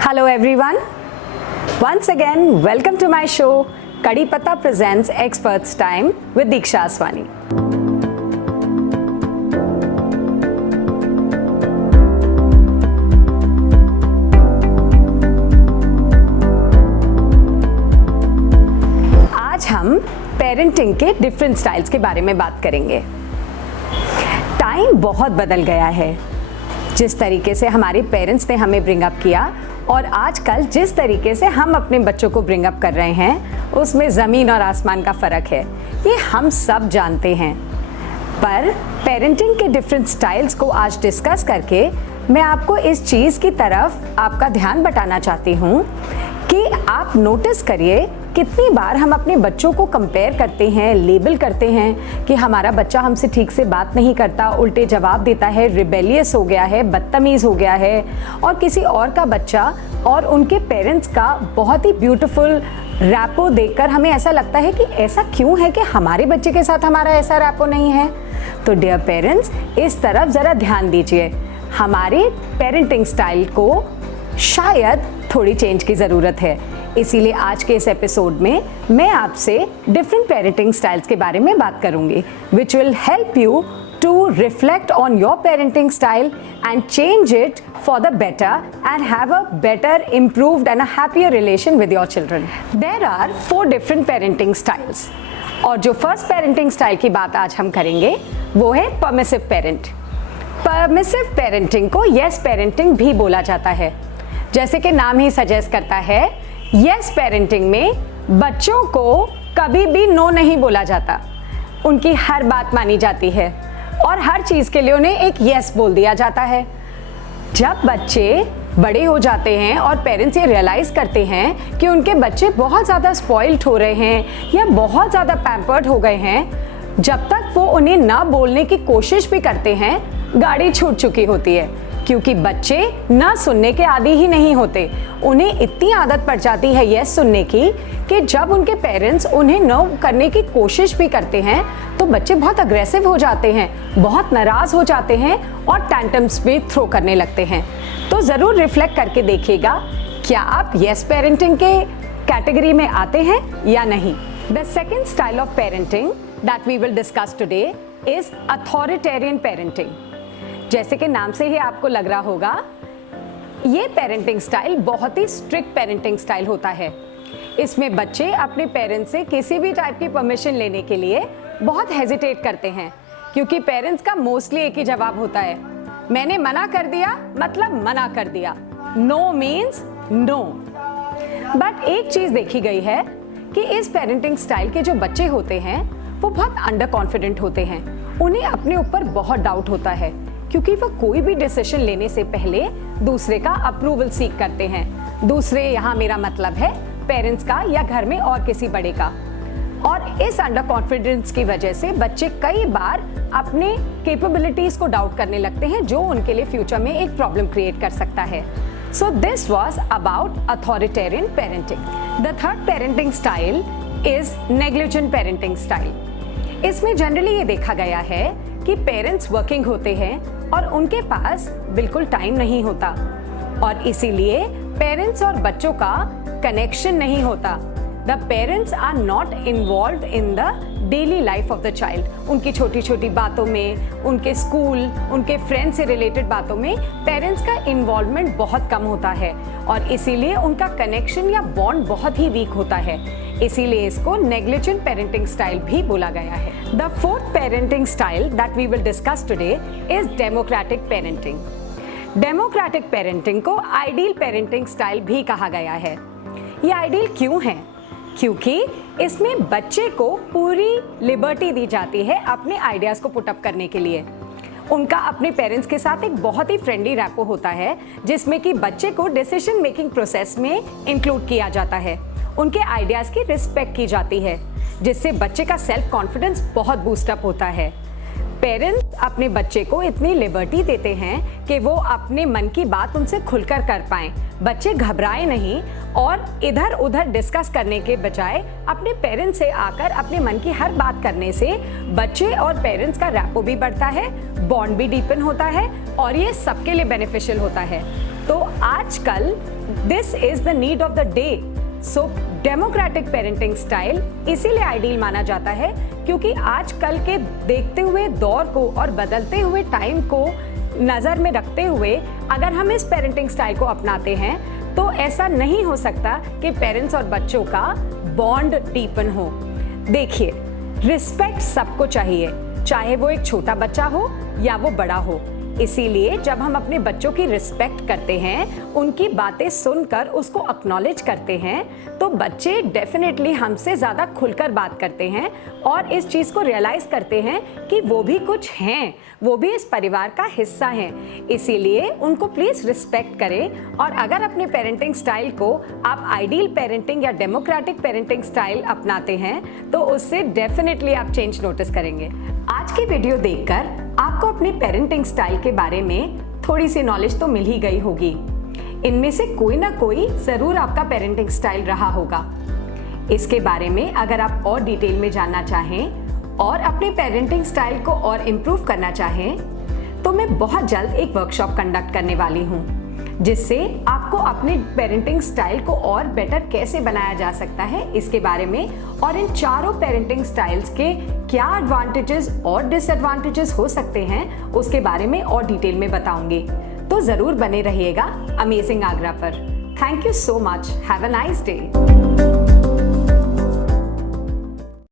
Hello everyone. Once again, welcome to my show Kadi Pata presents Experts Time with Diksha Aswani. आज हम parenting के different styles के बारे में बात करेंगे। टाइम बहुत बदल गया है। जिस तरीके से हमारे पेरेंट्स ने हमें ब्रिंग अप किया और आजकल जिस तरीके से हम अपने बच्चों को ब्रिंग अप कर रहे हैं, उसमें ज़मीन और आसमान का फ़र्क है। ये हम सब जानते हैं। पर पेरेंटिंग के डिफरेंट स्टाइल्स को आज डिस्कस करके मैं आपको इस चीज़ की तरफ आपका ध्यान बटाना चाहती हूँ कि आप नोटिस करिए कितनी बार हम अपने बच्चों को कंपेयर करते हैं, लेबल करते हैं कि हमारा बच्चा हमसे ठीक से बात नहीं करता, उल्टे जवाब देता है, रिबेलियस हो गया है, बदतमीज़ हो गया है। और किसी और का बच्चा और उनके पेरेंट्स का बहुत ही ब्यूटीफुल रैपो देखकर हमें ऐसा लगता है कि ऐसा क्यों है कि हमारे बच्चे के साथ हमारा ऐसा रैपो नहीं है। तो डियर पेरेंट्स, इस तरफ ज़रा ध्यान दीजिए। हमारे पेरेंटिंग स्टाइल को शायद थोड़ी चेंज की ज़रूरत है। इसीलिए आज के इस एपिसोड में मैं आपसे डिफरेंट पेरेंटिंग स्टाइल्स के बारे में बात करूंगी, which will help you to reflect on your parenting style and change it for the better and have a better, improved and a happier relation with your children. There are 4 different parenting styles और जो first parenting style की बात आज हम करेंगे वो है permissive parent. Permissive parenting को येस पेरेंटिंग भी बोला जाता है। जैसे कि नाम ही सजेस्ट करता है, येस पेरेंटिंग में बच्चों को कभी भी नो नहीं बोला जाता। उनकी हर बात मानी जाती है और हर चीज़ के लिए उन्हें एक येस बोल दिया जाता है। जब बच्चे बड़े हो जाते हैं और पेरेंट्स ये रियलाइज़ करते हैं कि उनके बच्चे बहुत ज़्यादा स्पॉइल्ड हो रहे हैं या बहुत ज़्यादा पैम्पर्ड हो गए हैं, जब तक वो उन्हें ना बोलने की कोशिश भी करते हैं, गाड़ी छूट चुकी होती है। क्योंकि बच्चे ना सुनने के आदी ही नहीं होते। उन्हें इतनी आदत पड़ जाती है यस सुनने की कि जब उनके पेरेंट्स उन्हें नो करने की कोशिश भी करते हैं तो बच्चे बहुत अग्रेसिव हो जाते हैं, बहुत नाराज़ हो जाते हैं और टैंटम्स भी थ्रो करने लगते हैं। तो ज़रूर रिफ्लेक्ट करके देखिएगा, क्या आप यस पेरेंटिंग के कैटेगरी में आते हैं या नहीं। The second style of parenting that we will discuss today is authoritarian parenting. जैसे कि नाम से ही आपको लग रहा होगा, ये पेरेंटिंग स्टाइल बहुत ही स्ट्रिक्ट पेरेंटिंग स्टाइल होता है। इसमें बच्चे अपने पेरेंट्स से किसी भी टाइप की परमिशन लेने के लिए बहुत हेजिटेट करते हैं, क्योंकि पेरेंट्स का मोस्टली एक ही जवाब होता है, मैंने मना कर दिया मतलब मना कर दिया। No means no. बट एक चीज़ देखी गई है कि इस पेरेंटिंग स्टाइल के जो बच्चे होते हैं वो बहुत अंडर कॉन्फिडेंट होते हैं। उन्हें अपने ऊपर बहुत डाउट होता है, क्योंकि वो कोई भी डिसीजन लेने से पहले दूसरे का अप्रूवल सीक करते हैं। दूसरे, यहाँ मेरा मतलब है पेरेंट्स का या घर में और किसी बड़े का। और इस अंडर कॉन्फिडेंस की वजह से बच्चे कई बार अपने कैपेबिलिटीज को डाउट करने लगते हैं, जो उनके लिए फ्यूचर में एक प्रॉब्लम क्रिएट कर सकता है। So this was about authoritarian parenting. The third parenting style is negligent parenting style. इसमें जनरली ये देखा गया है कि पेरेंट्स वर्किंग होते हैं और उनके पास बिल्कुल टाइम नहीं होता और इसीलिए पेरेंट्स और बच्चों का कनेक्शन नहीं होता। The parents are not involved in the daily life of the child. उनकी छोटी छोटी बातों में, उनके स्कूल, उनके फ्रेंड से रिलेटेड बातों में पेरेंट्स का इन्वॉल्वमेंट बहुत कम होता है और इसीलिए उनका कनेक्शन या बॉन्ड बहुत ही वीक होता है। इसीलिए इसको नेग्लिजेंट पेरेंटिंग स्टाइल भी बोला गया है। The fourth parenting style that we will discuss today is democratic parenting. Democratic parenting को आइडियल पेरेंटिंग स्टाइल भी कहा गया है। ये आइडियल क्यों है? क्योंकि इसमें बच्चे को पूरी लिबर्टी दी जाती है अपने आइडियाज़ को पुट अप करने के लिए। उनका अपने पेरेंट्स के साथ एक बहुत ही फ्रेंडली रैपो होता है, जिसमें कि बच्चे को डिसीजन मेकिंग प्रोसेस में इंक्लूड किया जाता है। उनके आइडियाज़ की रिस्पेक्ट की जाती है, जिससे बच्चे का सेल्फ कॉन्फिडेंस बहुत बूस्टअप होता है। पेरेंट्स अपने बच्चे को इतनी लिबर्टी देते हैं कि वो अपने मन की बात उनसे खुलकर कर पाएं। बच्चे घबराए नहीं और इधर उधर डिस्कस करने के बजाय अपने पेरेंट्स से आकर अपने मन की हर बात करने से बच्चे और पेरेंट्स का रैपो भी बढ़ता है, बॉन्ड भी डीपन होता है और ये सबके लिए बेनिफिशियल होता है। तो आजकल this is the need of the day. So democratic parenting style इसीलिए आइडियल माना जाता है क्योंकि आजकल के देखते हुए दौर को और बदलते हुए टाइम को नज़र में रखते हुए अगर हम इस पेरेंटिंग स्टाइल को अपनाते हैं तो ऐसा नहीं हो सकता कि पेरेंट्स और बच्चों का बॉन्ड डीपन हो। देखिए, रिस्पेक्ट सबको चाहिए, चाहे वो एक छोटा बच्चा हो या वो बड़ा हो। इसीलिए जब हम अपने बच्चों की रिस्पेक्ट करते हैं, उनकी बातें सुनकर उसको एक्नॉलेज करते हैं, तो बच्चे डेफिनेटली हमसे ज़्यादा खुलकर बात करते हैं और इस चीज़ को रियलाइज़ करते हैं कि वो भी कुछ हैं, वो भी इस परिवार का हिस्सा हैं। इसीलिए उनको प्लीज़ रिस्पेक्ट करें और अगर अपने पेरेंटिंग स्टाइल को आप आइडियल पेरेंटिंग या डेमोक्रेटिक पेरेंटिंग स्टाइल अपनाते हैं तो उससे डेफिनेटली आप चेंज नोटिस करेंगे। आज की वीडियो देखकर आपको अपने पेरेंटिंग स्टाइल के बारे में थोड़ी सी नॉलेज तो मिल ही गई होगी। इनमें से कोई ना कोई ज़रूर आपका पेरेंटिंग स्टाइल रहा होगा। इसके बारे में अगर आप और डिटेल में जानना चाहें और अपने पेरेंटिंग स्टाइल को और इम्प्रूव करना चाहें तो मैं बहुत जल्द एक वर्कशॉप कंडक्ट करने वाली हूँ जिससे आपको अपने पेरेंटिंग स्टाइल को और बेटर कैसे बनाया जा सकता है इसके बारे में और इन चारों पेरेंटिंग स्टाइल्स के क्या एडवांटेजेस और डिसएडवांटेजेस हो सकते हैं उसके बारे में और डिटेल में बताऊंगी। तो ज़रूर बने रहिएगा अमेजिंग आगरा पर। Thank you so much. Have a nice day.